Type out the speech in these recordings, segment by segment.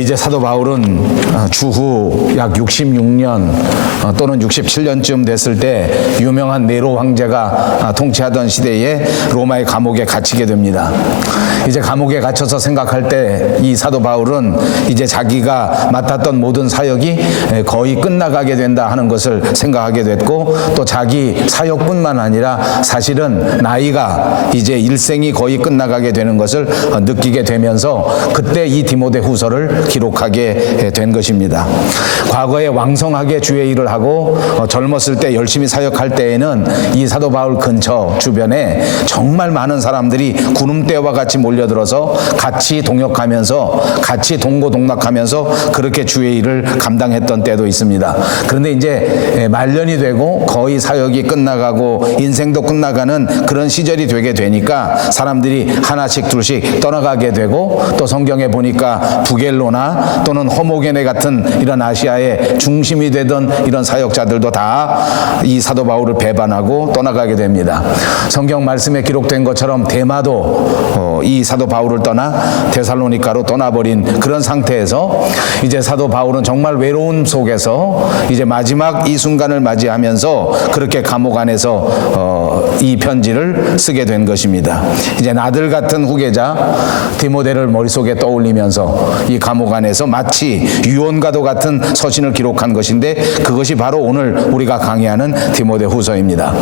이제 사도 바울은 주후 약 66년 또는 67년쯤 됐을 때 유명한 네로 황제가 통치하던 시대에 로마의 감옥에 갇히게 됩니다. 이제 감옥에 갇혀서 생각할 때 이 사도 바울은 이제 자기가 맡았던 모든 사역이 거의 끝나가게 된다 하는 것을 생각하게 됐고, 또 자기 사역뿐만 아니라 사실은 나이가 이제 일생이 거의 끝나가게 되는 것을 느끼게 되면서 그때 이 디모데 후서를 기록하게 된 것입니다. 과거에 왕성하게 주의 일을 하고 젊었을 때 열심히 사역할 때에는 이 사도 바울 근처 주변에 정말 많은 사람들이 구름대와 같이 몰려들어서 같이 동역하면서 같이 동고동락하면서 그렇게 주의 일을 감당했던 때도 있습니다. 그런데 이제 말년이 되고 거의 사역이 끝나가고 인생도 끝나가는 그런 시절이 되게 되니까 사람들이 하나씩 둘씩 떠나가게 되고, 또 성경에 보니까 부겔로나 또는 호모게네 같은 이런 아시아의 중심이 되던 이런 사역자들도 다 이 사도 바울을 배반하고 떠나가게 됩니다. 성경 말씀에 기록된 것처럼 데마도 이 사도 바울을 떠나 데살로니가로 떠나버린 그런 상태에서 이제 사도 바울은 정말 외로움 속에서 이제 마지막 이 순간을 맞이하면서 그렇게 감옥 안에서 이 편지를 쓰게 된 것입니다. 이제 나들 같은 후계자 디모데를 머릿속에 떠올리면서 이 감옥 안에서 마치 유언과도 같은 서신을 기록한 것인데, 그것이 바로 오늘 우리가 강의하는 디모데 후서입니다.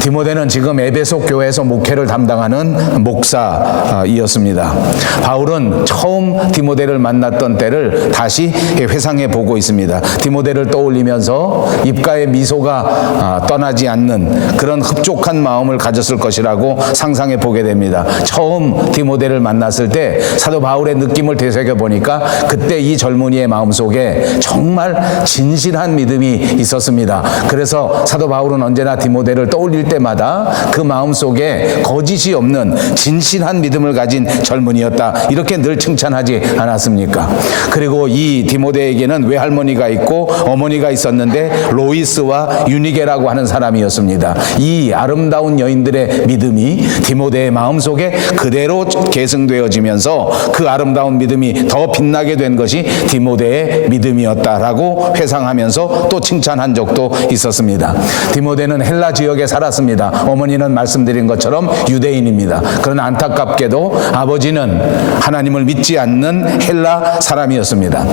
디모데는 지금 에베소 교회에서 목회를 담당하는 목사이었습니다. 바울은 처음 디모데를 만났던 때를 다시 회상해 보고 있습니다. 디모데를 떠올리면서 입가에 미소가 떠나지 않는 그런 흡족한 마음을 가졌을 것이라고 상상해 보게 됩니다. 처음 디모데를 만났을 때 사도 바울의 느낌을 되새겨 보니까 그때 이 젊은이의 마음속에 정말 진실한 믿음이 있었습니다. 그래서 사도 바울은 언제나 디모데를 떠올릴 때마다 그 마음속에 거짓이 없는 진실한 믿음을 가진 젊은이였다, 이렇게 늘 칭찬하지 않았습니까? 그리고 이 디모데에게는 외할머니가 있고 어머니가 있었는데 로이스와 유니게라고 하는 사람이었습니다. 이 아름다운 여인들의 믿음이 디모데의 마음속에 그대로 계승되어지면서 그 아름다운 믿음이 더 빛나게 된 것이 디모데의 믿음이었다라고 회상하면서 또 칭찬한 적도 있었습니다. 디모데는 헬라 지역에 살았습니다. 어머니는 말씀드린 것처럼 유대인입니다. 그러나 안타깝게도 아버지는 하나님을 믿지 않는 헬라 사람이었습니다.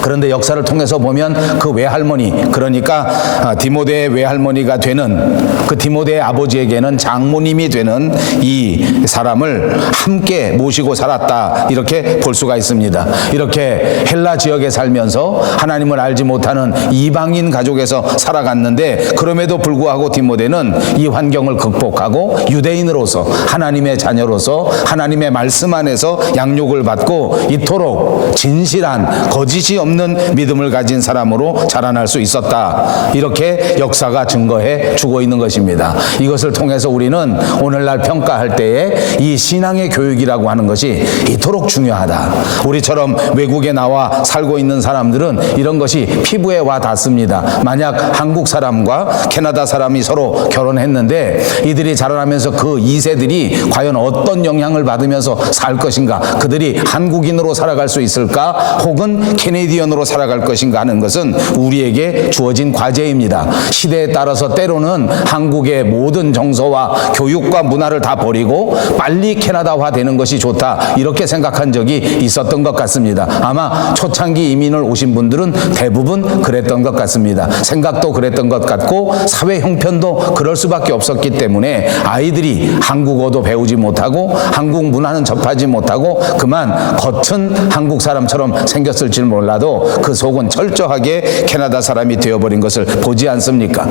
그런데 역사를 통해서 보면 그 외할머니, 그러니까 디모데의 외할머니가 되는 그 디모데의 아버지에게는 장모님이 되는 이 사람을 함께 모시고 살았다, 이렇게 볼 수가 있습니다. 이렇게 헬라 지역에 살면서 하나님을 알지 못하는 이방인 가족에서 살아갔는데, 그럼에도 불구하고 디모데는 이 환경을 극복하고 유대인으로서 하나님의 자녀로서 하나님의 말씀 안에서 양육을 받고 이토록 진실한 거짓이 없는 믿음을 가진 사람으로 자라날 수 있었다, 이렇게 역사가 증거해 주고 있는 것입니다. 이것을 통해서 우리는 오늘날 평가할 때에 이 신앙의 교육이라고 하는 것이 이토록 중요하다. 우리처럼 외국에 나와 살고 있는 사람들은 이런 것이 피부에 와 닿습니다. 만약 한국 사람과 캐나다 사람이 서로 결혼했는데 이들이 자라나면서 그 2세들이 과연 어떤 영향을 받으면서 살 것인가, 그들이 한국인으로 살아갈 수 있을까, 혹은 캐네디언으로 살아갈 것인가 하는 것은 우리에게 주어진 과제입니다. 시대에 따라서 때로는 한국의 모든 정서와 교육과 문화를 다 버리고 빨리 캐나다화 되는 것이 좋다, 이렇게 생각한 적이 있었던 것 같습니다. 아마 초창기 이민을 오신 분들은 대부분 그랬던 것 같습니다. 생각도 그랬던 것 같고 사회 형편도 그럴 수밖에 없었기 때문에 아이들이 한국어도 배우지 못하고 한국 문화는 접하지 못하고 그만 겉은 한국 사람처럼 생겼을지 몰라도 그 속은 철저하게 캐나다 사람이 되어버린 것을 보지 않습니까?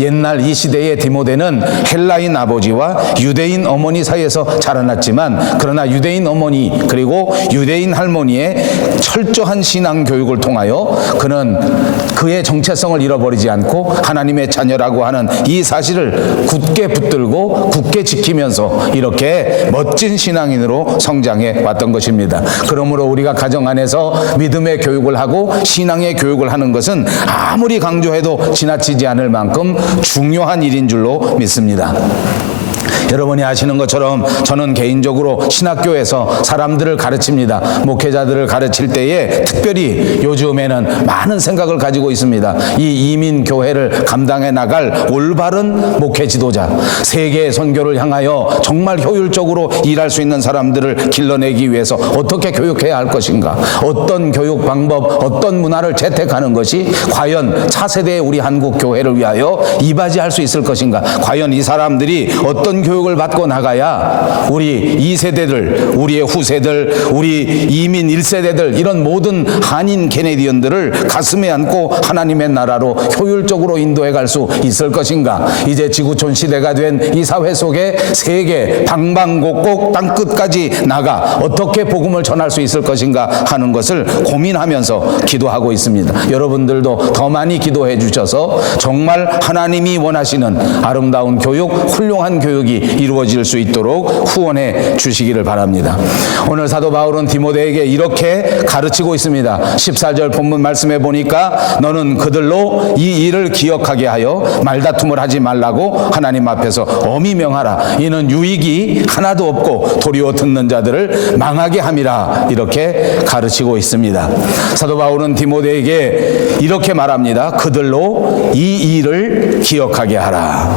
옛날 이 시대의 디모데는 헬라인 아버지와 유대인 어머니 사이에서 자라났지만, 그러나 유대인 어머니 그리고 유대인 할머니의 철저한 신앙 교육을 통하여 그는 그의 정체성을 잃어버리지 않고 하나님의 자녀라고 하는 이 사실을 굳게 붙들고 굳게 지키면서 이렇게 멋진 신앙인으로 성장해 왔던 것입니다. 그러므로 우리가 가정 안에서 믿음의 교육을 하고 신앙의 교육을 하는 것은 아무리 강조해도 지나치지 않을 만큼 중요한 일인 줄로 믿습니다. 여러분이 아시는 것처럼 저는 개인적으로 신학교에서 사람들을 가르칩니다. 목회자들을 가르칠 때에 특별히 요즘에는 많은 생각을 가지고 있습니다. 이 이민교회를 감당해 나갈 올바른 목회 지도자, 세계 선교를 향하여 정말 효율적으로 일할 수 있는 사람들을 길러내기 위해서 어떻게 교육해야 할 것인가, 어떤 교육 방법, 어떤 문화를 채택하는 것이 과연 차세대의 우리 한국 교회를 위하여 이바지할 수 있을 것인가, 과연 이 사람들이 어떤 교육을 받고 나가야 우리 2세대들, 우리의 후세들, 우리 이민 1세대들, 이런 모든 한인 캐네디언들을 가슴에 안고 하나님의 나라로 효율적으로 인도해 갈 수 있을 것인가. 이제 지구촌 시대가 된 이 사회 속에 세계 방방곡곡 땅끝까지 나가 어떻게 복음을 전할 수 있을 것인가 하는 것을 고민하면서 기도하고 있습니다. 여러분들도 더 많이 기도해 주셔서 정말 하나님이 원하시는 아름다운 교육, 훌륭한 교육이 이루어질 수 있도록 후원해 주시기를 바랍니다. 오늘 사도 바울은 디모데에게 이렇게 가르치고 있습니다. 14절 본문 말씀에 보니까 너는 그들로 이 일을 기억하게 하여 말다툼을 하지 말라고 하나님 앞에서 엄히 명하라. 이는 유익이 하나도 없고 도리어 듣는 자들을 망하게 함이라. 이렇게 가르치고 있습니다. 사도 바울은 디모데에게 이렇게 말합니다. 그들로 이 일을 기억하게 하라.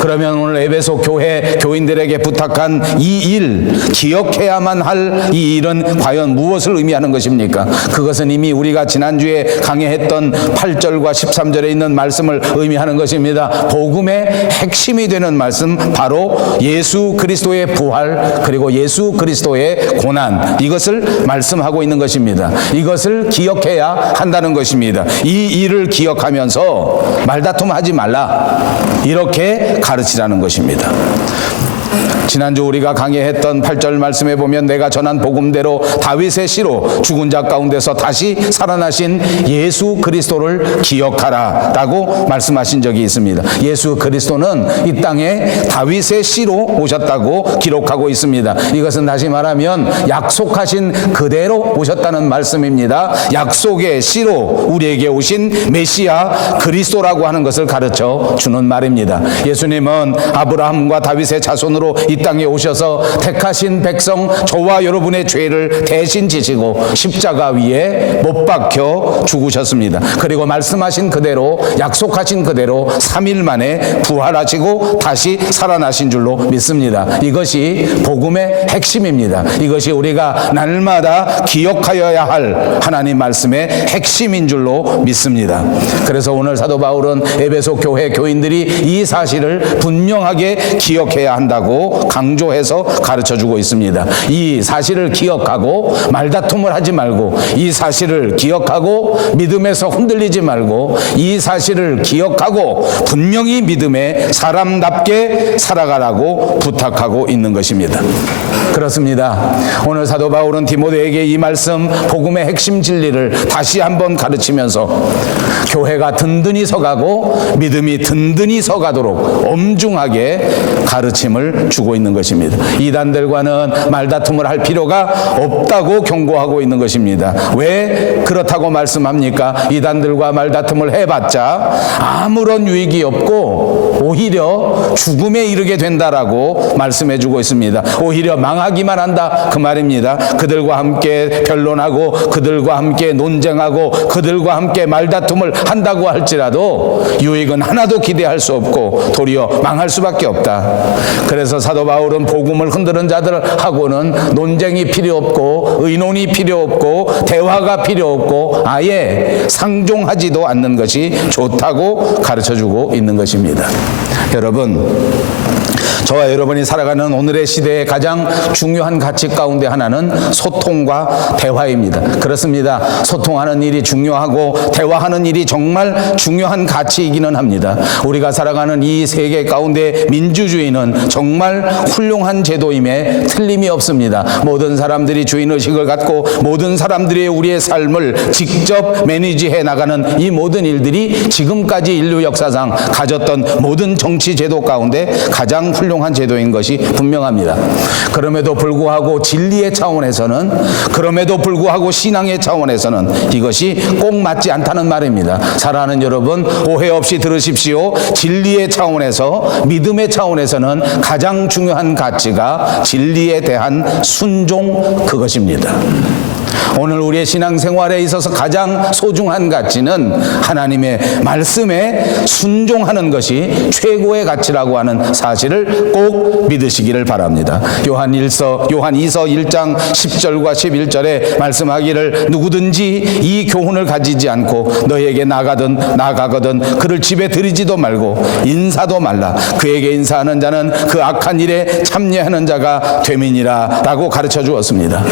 그러면 오늘 에베소 교회 교인들에게 부탁한 이 일, 기억해야만 할 이 일은 과연 무엇을 의미하는 것입니까? 그것은 이미 우리가 지난주에 강해했던 8절과 13절에 있는 말씀을 의미하는 것입니다. 복음의 핵심이 되는 말씀, 바로 예수 그리스도의 부활, 그리고 예수 그리스도의 고난, 이것을 말씀하고 있는 것입니다. 이것을 기억해야 한다는 것입니다. 이 일을 기억하면서 말다툼하지 말라, 이렇게 가르치라는 것입니다. 지난주 우리가 강해했던 8절 말씀에 보면 내가 전한 복음대로 다윗의 씨로 죽은 자 가운데서 다시 살아나신 예수 그리스도를 기억하라 라고 말씀하신 적이 있습니다. 예수 그리스도는 이 땅에 다윗의 씨로 오셨다고 기록하고 있습니다. 이것은 다시 말하면 약속하신 그대로 오셨다는 말씀입니다. 약속의 씨로 우리에게 오신 메시아 그리스도라고 하는 것을 가르쳐 주는 말입니다. 예수님은 아브라함과 다윗의 자손으로 이 땅에 오셔서 택하신 백성 저와 여러분의 죄를 대신 지시고 십자가 위에 못 박혀 죽으셨습니다. 그리고 말씀하신 그대로, 약속하신 그대로 3일 만에 부활하시고 다시 살아나신 줄로 믿습니다. 이것이 복음의 핵심입니다. 이것이 우리가 날마다 기억하여야 할 하나님 말씀의 핵심인 줄로 믿습니다. 그래서 오늘 사도 바울은 에베소 교회 교인들이 이 사실을 분명하게 기억해야 한다고 강조해서 가르쳐주고 있습니다. 이 사실을 기억하고 말다툼을 하지 말고, 이 사실을 기억하고 믿음에서 흔들리지 말고, 이 사실을 기억하고 분명히 믿음에 사람답게 살아가라고 부탁하고 있는 것입니다. 그렇습니다. 오늘 사도 바울은 디모데에게 이 말씀, 복음의 핵심 진리를 다시 한번 가르치면서 교회가 든든히 서가고 믿음이 든든히 서가도록 엄중하게 가르침을 주고 있는 것입니다. 이단들과는 말다툼을 할 필요가 없다고 경고하고 있는 것입니다. 왜 그렇다고 말씀합니까? 이단들과 말다툼을 해봤자 아무런 유익이 없고 오히려 죽음에 이르게 된다라고 말씀해주고 있습니다. 오히려 망하기만 한다, 그 말입니다. 그들과 함께 변론하고 그들과 함께 논쟁하고 그들과 함께 말다툼을 한다고 할지라도 유익은 하나도 기대할 수 없고 도리어 망할 수밖에 없다. 그래서 사도 바울은 복음을 흔드는 자들하고는 논쟁이 필요 없고 의논이 필요 없고 대화가 필요 없고 아예 상종하지도 않는 것이 좋다고 가르쳐주고 있는 것입니다. 여러분, 저와 여러분이 살아가는 오늘의 시대의 가장 중요한 가치 가운데 하나는 소통과 대화입니다. 그렇습니다. 소통하는 일이 중요하고 대화하는 일이 정말 중요한 가치이기는 합니다. 우리가 살아가는 이 세계 가운데 민주주의는 정말 훌륭한 제도임에 틀림이 없습니다. 모든 사람들이 주인의식을 갖고 모든 사람들이 우리의 삶을 직접 매니지해 나가는 이 모든 일들이 지금까지 인류 역사상 가졌던 모든 정치 제도 가운데 가장 훌륭한 불공평한 제도인 것이 분명합니다. 그럼에도 불구하고 진리의 차원에서는, 그럼에도 불구하고 신앙의 차원에서는 이것이 꼭 맞지 않다는 말입니다. 사랑하는 여러분, 오해 없이 들으십시오. 진리의 차원에서, 믿음의 차원에서는 가장 중요한 가치가 진리에 대한 순종, 그것입니다. 오늘 우리의 신앙생활에 있어서 가장 소중한 가치는 하나님의 말씀에 순종하는 것이 최고의 가치라고 하는 사실을 꼭 믿으시기를 바랍니다. 요한 2서 1장 10절과 11절에 말씀하기를 누구든지 이 교훈을 가지지 않고 너에게 나가거든 그를 집에 들이지도 말고 인사도 말라. 그에게 인사하는 자는 그 악한 일에 참여하는 자가 됨이니라 라고 가르쳐 주었습니다.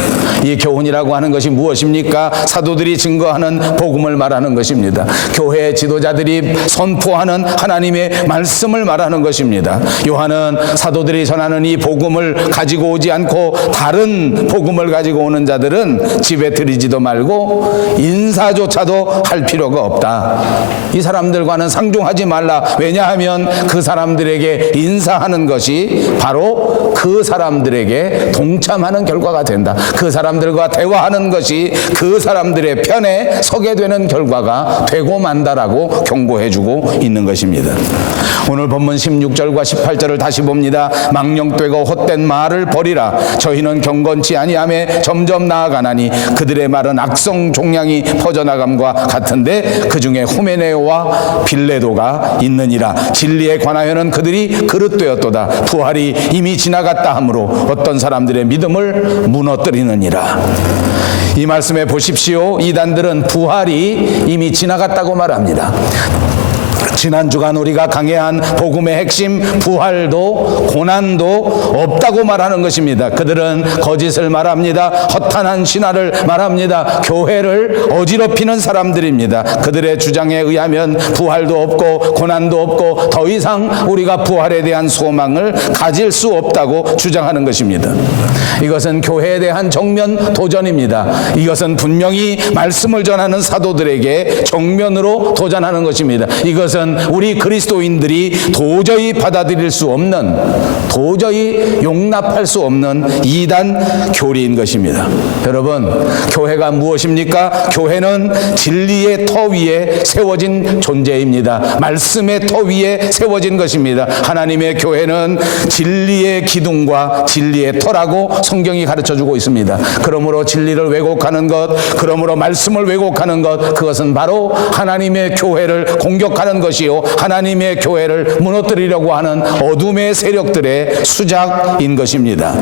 이 교훈이라고 하는 것이 무엇입니까? 사도들이 증거하는 복음을 말하는 것입니다. 교회 지도자들이 선포하는 하나님의 말씀을 말하는 것입니다. 요한은 사도들이 전하는 이 복음을 가지고 오지 않고 다른 복음을 가지고 오는 자들은 집에 들이지도 말고 인사조차도 할 필요가 없다. 이 사람들과는 상종하지 말라. 왜냐하면 그 사람들에게 인사하는 것이 바로 그 사람들에게 동참하는 결과가 된다. 그 사람들과 대화하는 것이 그 사람들의 편에 서게 되는 결과가 되고 만다라고 경고해주고 있는 것입니다. 오늘 본문 16절과 18절을 다시 봅니다. 망령되고 헛된 말을 버리라. 저희는 경건치 아니하며 점점 나아가나니 그들의 말은 악성 종양이 퍼져나감과 같은데 그 중에 후메네오와 빌레도가 있느니라. 진리에 관하여는 그들이 그릇되었도다. 부활이 이미 지나갔다 하므로 어떤 사람들의 믿음을 무너뜨리느니라. 이 말씀에 보십시오. 이단들은 부활이 이미 지나갔다고 말합니다. 지난 주간 우리가 강해한 복음의 핵심, 부활도 고난도 없다고 말하는 것입니다. 그들은 거짓을 말합니다. 허탄한 신화를 말합니다. 교회를 어지럽히는 사람들입니다. 그들의 주장에 의하면 부활도 없고 고난도 없고 더 이상 우리가 부활에 대한 소망을 가질 수 없다고 주장하는 것입니다. 이것은 교회에 대한 정면 도전입니다. 이것은 분명히 말씀을 전하는 사도들에게 정면으로 도전하는 것입니다. 이것은 우리 그리스도인들이 도저히 받아들일 수 없는, 도저히 용납할 수 없는 이단 교리인 것입니다. 여러분, 교회가 무엇입니까? 교회는 진리의 터 위에 세워진 존재입니다. 말씀의 터 위에 세워진 것입니다. 하나님의 교회는 진리의 기둥과 진리의 터라고 성경이 가르쳐주고 있습니다. 그러므로 진리를 왜곡하는 것, 그러므로 말씀을 왜곡하는 것, 그것은 바로 하나님의 교회를 공격하는 것이요, 하나님의 교회를 무너뜨리려고 하는 어둠의 세력들의 수작인 것입니다.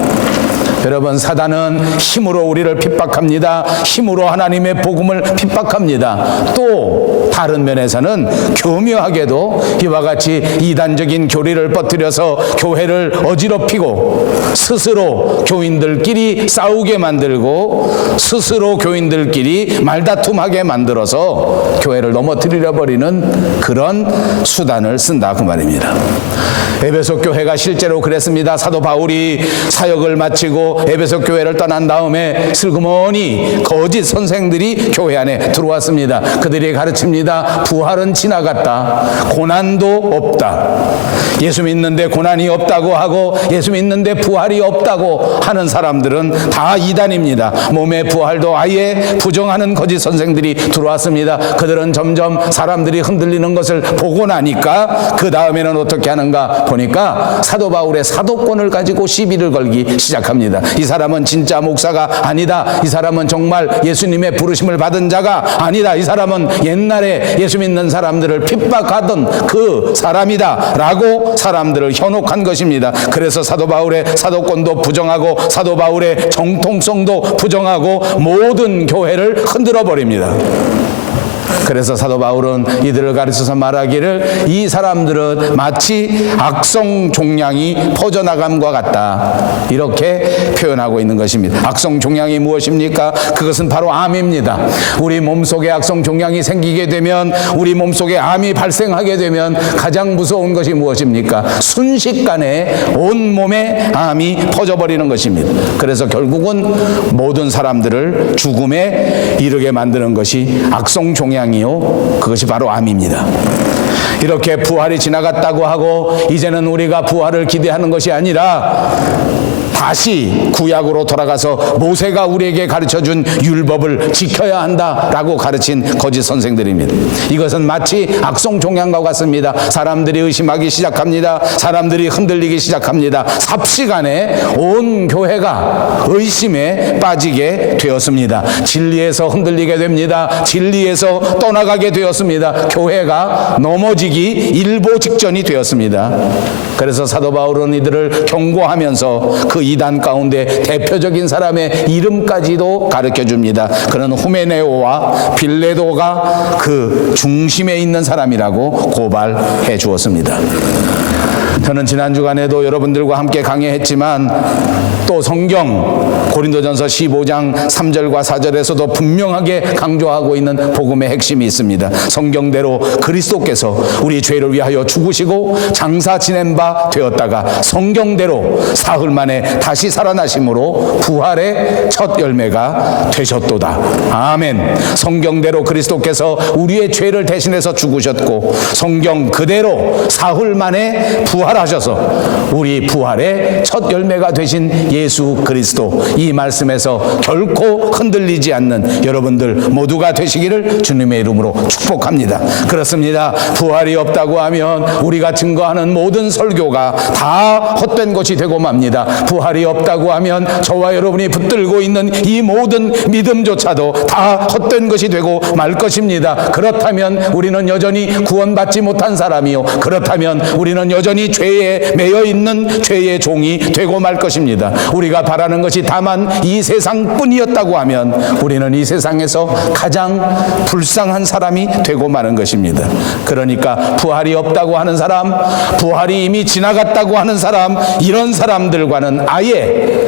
여러분, 사단은 힘으로 우리를 핍박합니다. 힘으로 하나님의 복음을 핍박합니다. 또 다른 면에서는 교묘하게도 이와 같이 이단적인 교리를 퍼뜨려서 교회를 어지럽히고 스스로 교인들끼리 싸우게 만들고 스스로 교인들끼리 말다툼하게 만들어서 교회를 넘어뜨려 버리는 그런 수단을 쓴다, 그 말입니다. 에베소 교회가 실제로 그랬습니다. 사도 바울이 사역을 마치고 에베소 교회를 떠난 다음에 슬그머니 거짓 선생들이 교회 안에 들어왔습니다. 그들이 가르칩니다. 부활은 지나갔다. 고난도 없다. 예수 믿는데 고난이 없다고 하고 예수 믿는데 부활이 없다고 하는 사람들은 다 이단입니다. 몸의 부활도 아예 부정하는 거짓 선생들이 들어왔습니다. 그들은 점점 사람들이 흔들리는 것을 보고 나니까 그 다음에는 어떻게 하는가 보니까 사도 바울의 사도권을 가지고 시비를 걸기 시작합니다. 이 사람은 진짜 목사가 아니다. 이 사람은 정말 예수님의 부르심을 받은 자가 아니다. 이 사람은 옛날에 예수 믿는 사람들을 핍박하던 그 사람이다 라고 사람들을 현혹한 것입니다. 그래서 사도 바울의 사도권도 부정하고 사도 바울의 정통성도 부정하고 모든 교회를 흔들어 버립니다. 그래서 사도 바울은 이들을 가르쳐서 말하기를 이 사람들은 마치 악성 종양이 퍼져나감과 같다, 이렇게 표현하고 있는 것입니다. 악성 종양이 무엇입니까? 그것은 바로 암입니다. 우리 몸속에 악성 종양이 생기게 되면, 우리 몸속에 암이 발생하게 되면 가장 무서운 것이 무엇입니까? 순식간에 온 몸에 암이 퍼져버리는 것입니다. 그래서 결국은 모든 사람들을 죽음에 이르게 만드는 것이 악성 종양이요, 그것이 바로 암입니다. 이렇게 부활이 지나갔다고 하고 이제는 우리가 부활을 기대하는 것이 아니라 다시 구약으로 돌아가서 모세가 우리에게 가르쳐준 율법을 지켜야 한다라고 가르친 거짓 선생들입니다. 이것은 마치 악성종양과 같습니다. 사람들이 의심하기 시작합니다. 사람들이 흔들리기 시작합니다. 삽시간에 온 교회가 의심에 빠지게 되었습니다. 진리에서 흔들리게 됩니다. 진리에서 떠나가게 되었습니다. 교회가 넘어지기 일보 직전이 되었습니다. 그래서 사도 바울은 이들을 경고하면서 그 이단 가운데 대표적인 사람의 이름까지도 가르쳐줍니다. 그는 후메네오와 빌레도가 그 중심에 있는 사람이라고 고발해 주었습니다. 저는 지난 주간에도 여러분들과 함께 강의했지만 또 성경 고린도전서 15장 3절과 4절에서도 분명하게 강조하고 있는 복음의 핵심이 있습니다. 성경대로 그리스도께서 우리 죄를 위하여 죽으시고 장사 지낸 바 되었다가 성경대로 사흘 만에 다시 살아나심으로 부활의 첫 열매가 되셨도다. 아멘. 성경대로 그리스도께서 우리의 죄를 대신해서 죽으셨고 성경 그대로 사흘 만에 부활하셔서 우리 부활의 첫 열매가 되신 예수 그리스도, 이 말씀에서 결코 흔들리지 않는 여러분들 모두가 되시기를 주님의 이름으로 축복합니다. 그렇습니다. 부활이 없다고 하면 우리가 증거하는 모든 설교가 다 헛된 것이 되고 맙니다. 부활이 없다고 하면 저와 여러분이 붙들고 있는 이 모든 믿음조차도 다 헛된 것이 되고 말 것입니다. 그렇다면 우리는 여전히 구원받지 못한 사람이요, 그렇다면 우리는 여전히 죄에 매여 있는 죄의 종이 되고 말 것입니다. 우리가 바라는 것이 다만 이 세상뿐이었다고 하면 우리는 이 세상에서 가장 불쌍한 사람이 되고 마는 것입니다. 그러니까 부활이 없다고 하는 사람, 부활이 이미 지나갔다고 하는 사람, 이런 사람들과는 아예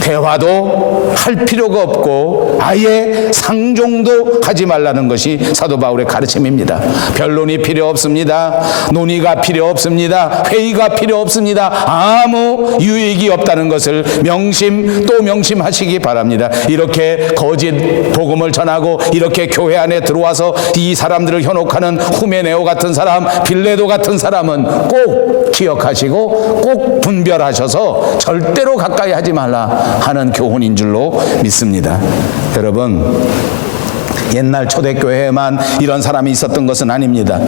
대화도 할 필요가 없고 아예 상종도 하지 말라는 것이 사도 바울의 가르침입니다. 변론이 필요 없습니다. 논의가 필요 없습니다. 회의가 필요 없습니다. 아무 유익이 없다는 것을 명심 또 명심하시기 바랍니다. 이렇게 거짓 복음을 전하고 이렇게 교회 안에 들어와서 이 사람들을 현혹하는 후메네오 같은 사람, 빌레도 같은 사람은 꼭 기억하시고 꼭 분별하셔서 절대로 가까이 하지 말라 하는 교훈인 줄로 믿습니다. 여러분, 옛날 초대교회에만 이런 사람이 있었던 것은 아닙니다.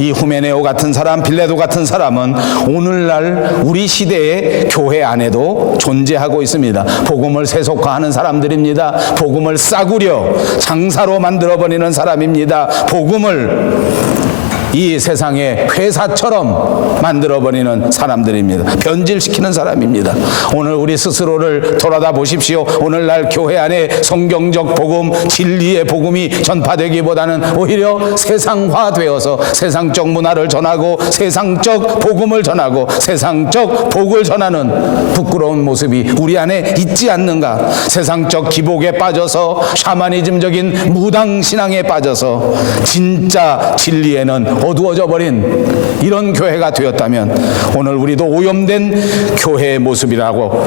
이 후메네오 같은 사람, 빌레도 같은 사람은 오늘날 우리 시대의 교회 안에도 존재하고 있습니다. 복음을 세속화하는 사람들입니다. 복음을 싸구려 장사로 만들어버리는 사람입니다. 복음을 이 세상의 회사처럼 만들어버리는 사람들입니다. 변질시키는 사람입니다. 오늘 우리 스스로를 돌아다 보십시오. 오늘날 교회 안에 성경적 복음, 진리의 복음이 전파되기보다는 오히려 세상화되어서 세상적 문화를 전하고 세상적 복음을 전하고 세상적 복을 전하는 부끄러운 모습이 우리 안에 있지 않는가. 세상적 기복에 빠져서 샤머니즘적인 무당신앙에 빠져서 진짜 진리에는 어두워져 버린 이런 교회가 되었다면 오늘 우리도 오염된 교회의 모습이라고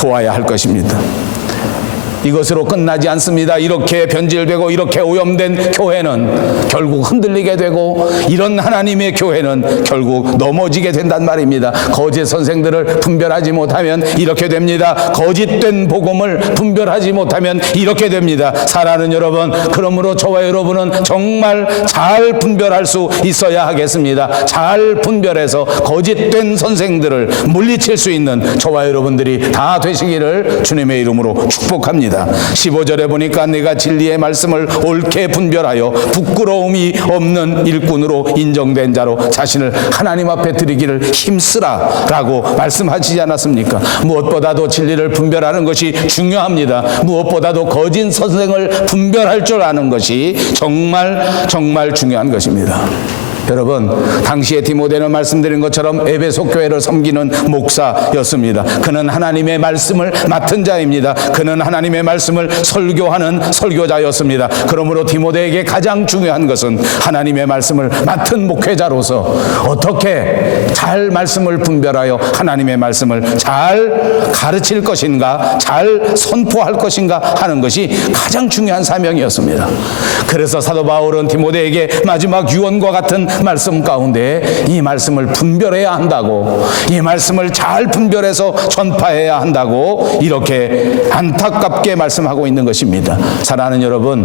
보아야 할 것입니다. 이것으로 끝나지 않습니다. 이렇게 변질되고 이렇게 오염된 교회는 결국 흔들리게 되고 이런 하나님의 교회는 결국 넘어지게 된단 말입니다. 거짓 선생들을 분별하지 못하면 이렇게 됩니다. 거짓된 복음을 분별하지 못하면 이렇게 됩니다. 사랑하는 여러분, 그러므로 저와 여러분은 정말 잘 분별할 수 있어야 하겠습니다. 잘 분별해서 거짓된 선생들을 물리칠 수 있는 저와 여러분들이 다 되시기를 주님의 이름으로 축복합니다. 15절에 보니까 내가 진리의 말씀을 옳게 분별하여 부끄러움이 없는 일꾼으로 인정된 자로 자신을 하나님 앞에 드리기를 힘쓰라 라고 말씀하시지 않았습니까? 무엇보다도 진리를 분별하는 것이 중요합니다. 무엇보다도 거짓 선생을 분별할 줄 아는 것이 정말 중요한 것입니다. 여러분, 당시에 디모데는 말씀드린 것처럼 에베소 교회를 섬기는 목사였습니다. 그는 하나님의 말씀을 맡은 자입니다. 그는 하나님의 말씀을 설교하는 설교자였습니다. 그러므로 디모데에게 가장 중요한 것은 하나님의 말씀을 맡은 목회자로서 어떻게 잘 말씀을 분별하여 하나님의 말씀을 잘 가르칠 것인가, 잘 선포할 것인가 하는 것이 가장 중요한 사명이었습니다. 그래서 사도 바울은 디모데에게 마지막 유언과 같은 말씀 가운데 이 말씀을 분별해야 한다고, 이 말씀을 잘 분별해서 전파해야 한다고 이렇게 안타깝게 말씀하고 있는 것입니다. 사랑하는 여러분,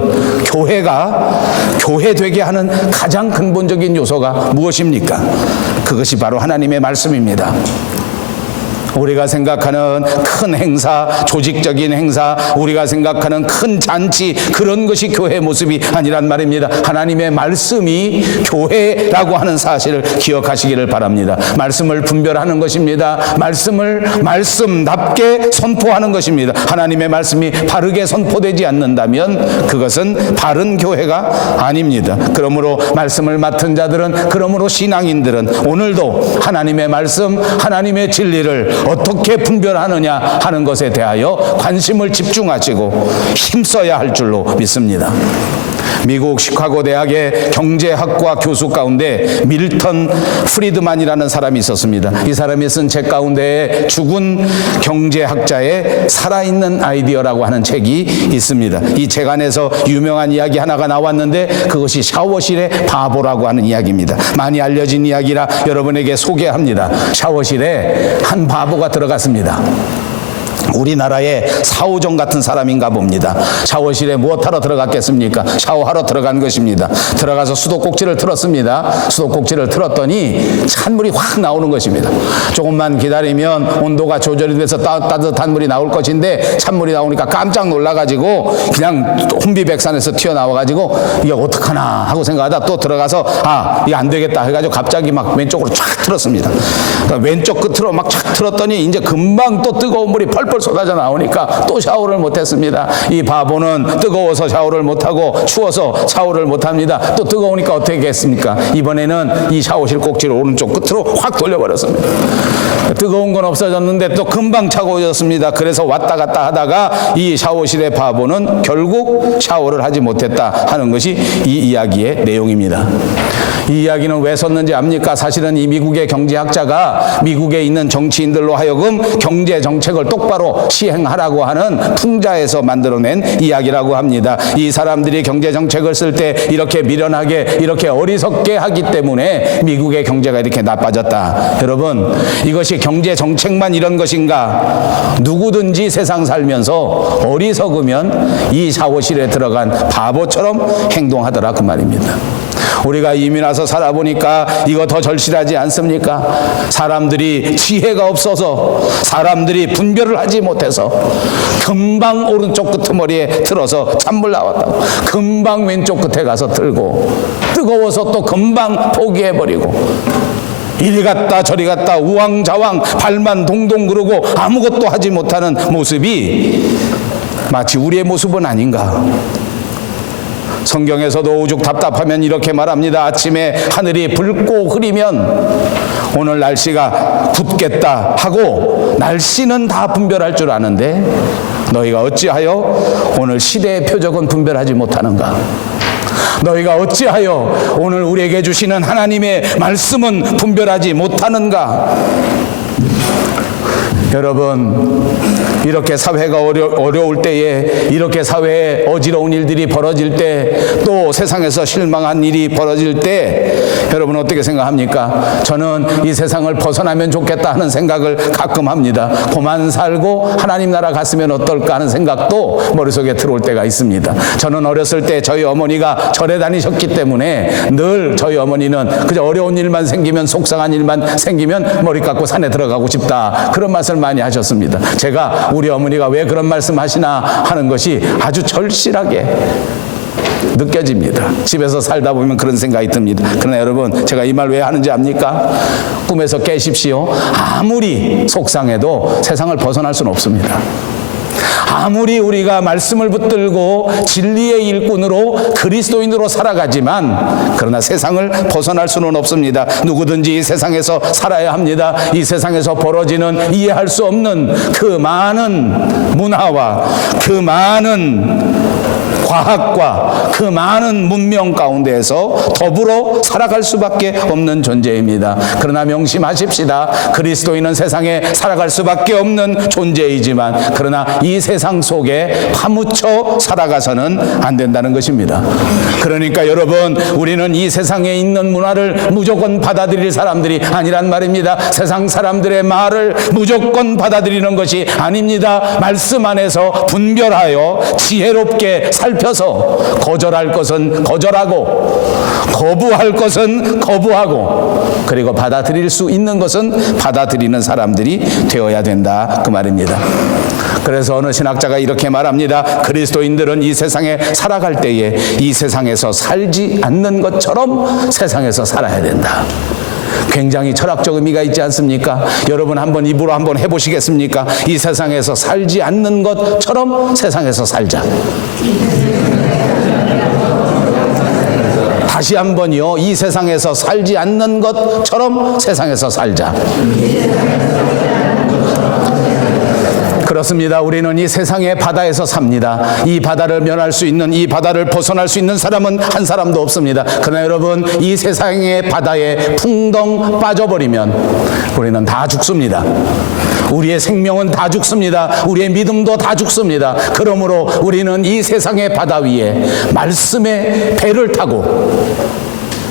교회 되게 하는 가장 근본적인 요소가 무엇입니까? 그것이 바로 하나님의 말씀입니다. 우리가 생각하는 큰 행사, 조직적인 행사, 우리가 생각하는 큰 잔치, 그런 것이 교회의 모습이 아니란 말입니다. 하나님의 말씀이 교회라고 하는 사실을 기억하시기를 바랍니다. 말씀을 분별하는 것입니다. 말씀을 말씀답게 선포하는 것입니다. 하나님의 말씀이 바르게 선포되지 않는다면 그것은 바른 교회가 아닙니다. 그러므로 말씀을 맡은 자들은, 그러므로 신앙인들은 오늘도 하나님의 말씀, 하나님의 진리를 어떻게 분별하느냐 하는 것에 대하여 관심을 집중하시고 힘써야 할 줄로 믿습니다. 미국 시카고 대학의 경제학과 교수 가운데 밀턴 프리드만이라는 사람이 있었습니다. 이 사람이 쓴 책 가운데 죽은 경제학자의 살아있는 아이디어라고 하는 책이 있습니다. 이 책 안에서 유명한 이야기 하나가 나왔는데 그것이 샤워실의 바보라고 하는 이야기입니다. 많이 알려진 이야기라 여러분에게 소개합니다. 샤워실에 한 바보가 들어갔습니다. 우리나라의 사오정 같은 사람인가 봅니다. 샤워실에 무엇하러 들어갔겠습니까? 샤워하러 들어간 것입니다. 들어가서 수도꼭지를 틀었습니다. 수도꼭지를 틀었더니 찬물이 확 나오는 것입니다. 조금만 기다리면 온도가 조절이 돼서 따뜻한 물이 나올 것인데 찬물이 나오니까 깜짝 놀라가지고 그냥 혼비백산에서 튀어나와가지고 이게 어떡하나 하고 생각하다 또 들어가서 이게 안 되겠다 해가지고 갑자기 막 왼쪽으로 쫙 틀었습니다. 그러니까 왼쪽 끝으로 막 쫙 틀었더니 이제 금방 또 뜨거운 물이 펄펄 쏟아져 나오니까 또 샤워를 못했습니다. 이 바보는 뜨거워서 샤워를 못하고 추워서 샤워를 못합니다. 또 뜨거우니까 어떻게 했습니까? 이번에는 이 샤워실 꼭지를 오른쪽 끝으로 확 돌려버렸습니다. 뜨거운 건 없어졌는데 또 금방 차가워졌습니다. 그래서 왔다 갔다 하다가 이 샤워실의 바보는 결국 샤워를 하지 못했다 하는 것이 이 이야기의 내용입니다. 이 이야기는 왜 썼는지 압니까? 사실은 이 미국의 경제학자가 미국에 있는 정치인들로 하여금 경제 정책을 똑바로 시행하라고 하는 풍자에서 만들어낸 이야기라고 합니다. 이 사람들이 경제 정책을 쓸 때 이렇게 미련하게, 이렇게 어리석게 하기 때문에 미국의 경제가 이렇게 나빠졌다. 여러분, 이것이 경제 정책만 이런 것인가? 누구든지 세상 살면서 어리석으면 이 샤워실에 들어간 바보처럼 행동하더라 그 말입니다. 우리가 이민 와서 살아보니까 이거 더 절실하지 않습니까? 사람들이 지혜가 없어서, 사람들이 분별을 하지 못해서 금방 오른쪽 끄트머리에 틀어서 찬물 나왔다고 금방 왼쪽 끝에 가서 들고, 뜨거워서 또 금방 포기해버리고, 이리 갔다 저리 갔다 우왕좌왕 발만 동동 구르고 아무것도 하지 못하는 모습이 마치 우리의 모습은 아닌가? 성경에서도 오죽 답답하면 이렇게 말합니다. 아침에 하늘이 붉고 흐리면 오늘 날씨가 굳겠다 하고 날씨는 다 분별할 줄 아는데 너희가 어찌하여 오늘 시대의 표적은 분별하지 못하는가? 너희가 어찌하여 오늘 우리에게 주시는 하나님의 말씀은 분별하지 못하는가? 여러분, 이렇게 사회가 어려울 때에, 이렇게 사회에 어지러운 일들이 벌어질 때, 또 세상에서 실망한 일이 벌어질 때 여러분 어떻게 생각합니까? 저는 이 세상을 벗어나면 좋겠다 하는 생각을 가끔 합니다. 그만 살고 하나님 나라 갔으면 어떨까 하는 생각도 머릿속에 들어올 때가 있습니다. 저는 어렸을 때 저희 어머니가 절에 다니셨기 때문에 늘 저희 어머니는 그저 어려운 일만 생기면, 속상한 일만 생기면 머리 깎고 산에 들어가고 싶다, 그런 말씀을 많이 하셨습니다. 제가 우리 어머니가 왜 그런 말씀 하시나 하는 것이 아주 절실하게 느껴집니다. 집에서 살다 보면 그런 생각이 듭니다. 그러나 여러분, 제가 이 말 왜 하는지 압니까? 꿈에서 깨십시오. 아무리 속상해도 세상을 벗어날 수는 없습니다. 아무리 우리가 말씀을 붙들고 진리의 일꾼으로 그리스도인으로 살아가지만 그러나 세상을 벗어날 수는 없습니다. 누구든지 이 세상에서 살아야 합니다. 이 세상에서 벌어지는 이해할 수 없는 그 많은 문화와 그 많은 과학과 그 많은 문명 가운데에서 더불어 살아갈 수밖에 없는 존재입니다. 그러나 명심하십시다. 그리스도인은 세상에 살아갈 수밖에 없는 존재이지만 그러나 이 세상 속에 파묻혀 살아가서는 안 된다는 것입니다. 그러니까 여러분, 우리는 이 세상에 있는 문화를 무조건 받아들일 사람들이 아니란 말입니다. 세상 사람들의 말을 무조건 받아들이는 것이 아닙니다. 말씀 안에서 분별하여 지혜롭게 살펴서 거절할 것은 거절하고 거부할 것은 거부하고 그리고 받아들일 수 있는 것은 받아들이는 사람들이 되어야 된다, 그 말입니다. 그래서 어느 신학자가 이렇게 말합니다. 그리스도인들은 이 세상에 살아갈 때에 이 세상에서 살지 않는 것처럼 세상에서 살아야 된다. 굉장히 철학적 의미가 있지 않습니까? 여러분 한번 입으로 한번 해보시겠습니까? 이 세상에서 살지 않는 것처럼 세상에서 살자. 다시 한번요. 이 세상에서 살지 않는 것처럼 세상에서 살자. 그렇습니다. 우리는 이 세상의 바다에서 삽니다. 이 바다를 면할 수 있는, 이 바다를 벗어날 수 있는 사람은 한 사람도 없습니다. 그러나 여러분, 이 세상의 바다에 풍덩 빠져버리면 우리는 다 죽습니다. 우리의 생명은 다 죽습니다. 우리의 믿음도 다 죽습니다. 그러므로 우리는 이 세상의 바다 위에 말씀의 배를 타고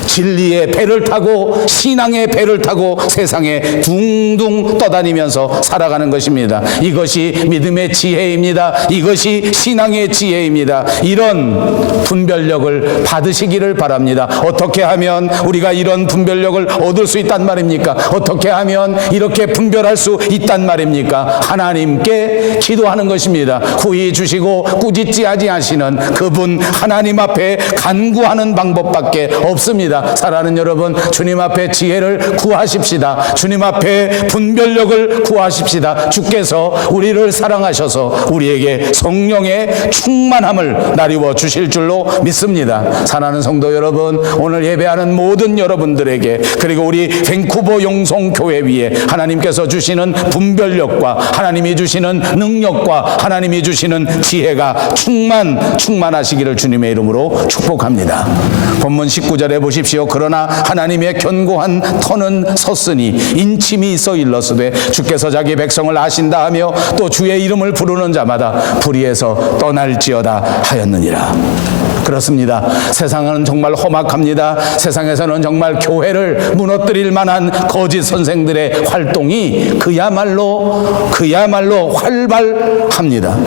진리의 배를 타고 신앙의 배를 타고 세상에 둥둥 떠다니면서 살아가는 것입니다. 이것이 믿음의 지혜입니다. 이것이 신앙의 지혜입니다. 이런 분별력을 받으시기를 바랍니다. 어떻게 하면 우리가 이런 분별력을 얻을 수 있단 말입니까? 어떻게 하면 이렇게 분별할 수 있단 말입니까? 하나님께 기도하는 것입니다. 후히 주시고 꾸짖지 아니하시는 그분 하나님 앞에 간구하는 방법밖에 없습니다. 사랑하는 여러분, 주님 앞에 지혜를 구하십시다. 주님 앞에 분별력을 구하십시다. 주께서 우리를 사랑하셔서 우리에게 성령의 충만함을 나리워 주실 줄로 믿습니다. 사랑하는 성도 여러분, 오늘 예배하는 모든 여러분들에게 그리고 우리 밴쿠버 용성교회 위에 하나님께서 주시는 분별력과 하나님이 주시는 능력과 하나님이 주시는 지혜가 충만하시기를 주님의 이름으로 축복합니다. 본문 19절에 보십시오. 그러나 하나님의 견고한 터는 섰으니 인침이 있어 일렀으되 주께서 자기 백성을 아신다 하며 또 주의 이름을 부르는 자마다 불의에서 떠날지어다 하였느니라. 그렇습니다. 세상은 정말 험악합니다. 세상에서는 정말 교회를 무너뜨릴 만한 거짓 선생들의 활동이 그야말로 활발합니다.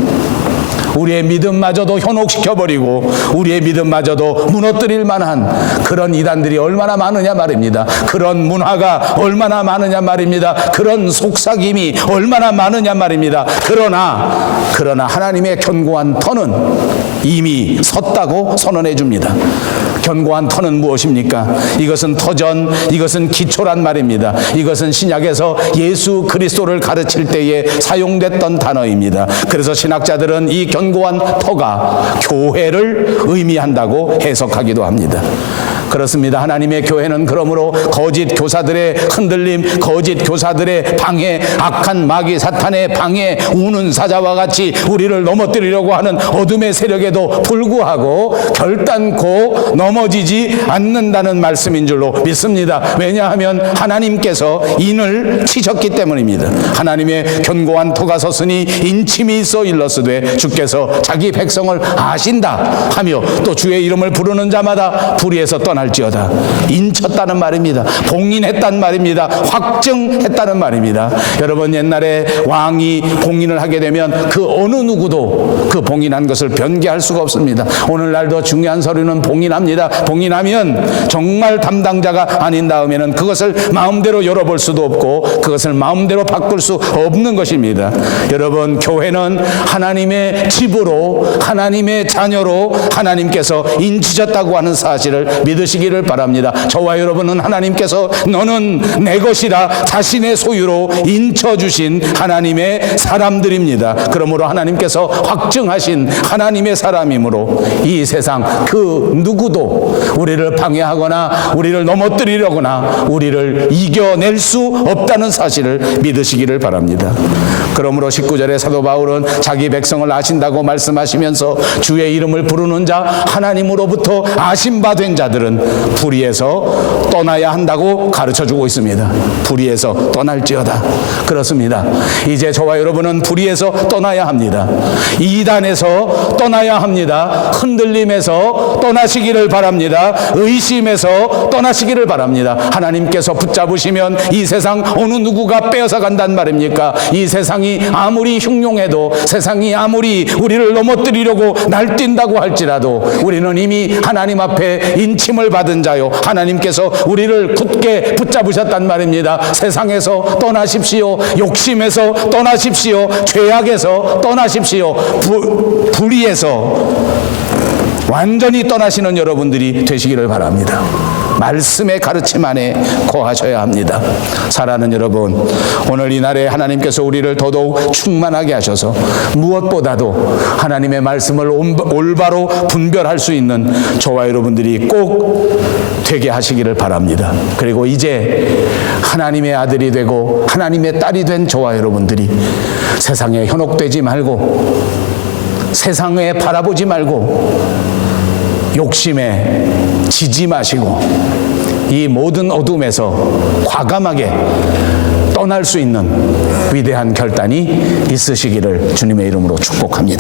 우리의 믿음마저도 현혹시켜버리고 우리의 믿음마저도 무너뜨릴 만한 그런 이단들이 얼마나 많으냐 말입니다. 그런 문화가 얼마나 많으냐 말입니다. 그런 속삭임이 얼마나 많으냐 말입니다. 그러나 하나님의 견고한 터는 이미 섰다고 선언해 줍니다. 견고한 터는 무엇입니까? 이것은 터전, 이것은 기초란 말입니다. 이것은 신약에서 예수 그리스도를 가르칠 때에 사용됐던 단어입니다. 그래서 신학자들은 이 견고한 터가 교회를 의미한다고 해석하기도 합니다. 그렇습니다. 하나님의 교회는 그러므로 거짓 교사들의 흔들림, 거짓 교사들의 방해, 악한 마귀 사탄의 방해, 우는 사자와 같이 우리를 넘어뜨리려고 하는 어둠의 세력에도 불구하고 결단코 넘어지지 않는다는 말씀인 줄로 믿습니다. 왜냐하면 하나님께서 인을 치셨기 때문입니다. 하나님의 견고한 터가 섰으니 인침이 있어 일렀으되 주께서 자기 백성을 아신다 하며 또 주의 이름을 부르는 자마다 불의에서 떠날지어다. 인쳤다는 말입니다. 봉인했단 말입니다. 확증했다는 말입니다. 여러분, 옛날에 왕이 봉인을 하게 되면 그 어느 누구도 그 봉인한 것을 변개할 수가 없습니다. 오늘날도 중요한 서류는 봉인합니다. 봉인하면 정말 담당자가 아닌 다음에는 그것을 마음대로 열어볼 수도 없고 그것을 마음대로 바꿀 수 없는 것입니다. 여러분, 교회는 하나님의 집으로, 하나님의 자녀로 하나님께서 인치셨다고 하는 사실을 믿으시기를 바랍니다. 저와 여러분은 하나님께서 너는 내 것이라 자신의 소유로 인쳐주신 하나님의 사람들입니다. 그러므로 하나님께서 확증하신 하나님의 사람이므로 이 세상 그 누구도 우리를 방해하거나 우리를 넘어뜨리려거나 우리를 이겨낼 수 없다는 사실을 믿으시기를 바랍니다. 그러므로 19절에 사도 바울은 자기 백성을 아신다고 말씀하시면서 주의 이름을 부르는 자, 하나님으로부터 아심받은 자들은 불의에서 떠나야 한다고 가르쳐주고 있습니다. 불의에서 떠날지어다. 그렇습니다. 이제 저와 여러분은 불의에서 떠나야 합니다. 이단에서 떠나야 합니다. 흔들림에서 떠나시기를 바랍니다. 의심에서 떠나시기를 바랍니다. 하나님께서 붙잡으시면 이 세상 어느 누구가 빼앗아 간단 말입니까? 이 세상이 아무리 흉흉해도, 세상이 아무리 우리를 넘어뜨리려고 날뛴다고 할지라도 우리는 이미 하나님 앞에 인침을 받은 자요, 하나님께서 우리를 굳게 붙잡으셨단 말입니다. 세상에서 떠나십시오. 욕심에서 떠나십시오. 죄악에서 떠나십시오. 불의에서 완전히 떠나시는 여러분들이 되시기를 바랍니다. 말씀의 가르침 안에 거하셔야 합니다. 사랑하는 여러분, 오늘 이 날에 하나님께서 우리를 더더욱 충만하게 하셔서 무엇보다도 하나님의 말씀을 올바로 분별할 수 있는 저와 여러분들이 꼭 되게 하시기를 바랍니다. 그리고 이제 하나님의 아들이 되고 하나님의 딸이 된 저와 여러분들이 세상에 현혹되지 말고, 세상에 바라보지 말고, 욕심에 지지 마시고 이 모든 어둠에서 과감하게 떠날 수 있는 위대한 결단이 있으시기를 주님의 이름으로 축복합니다.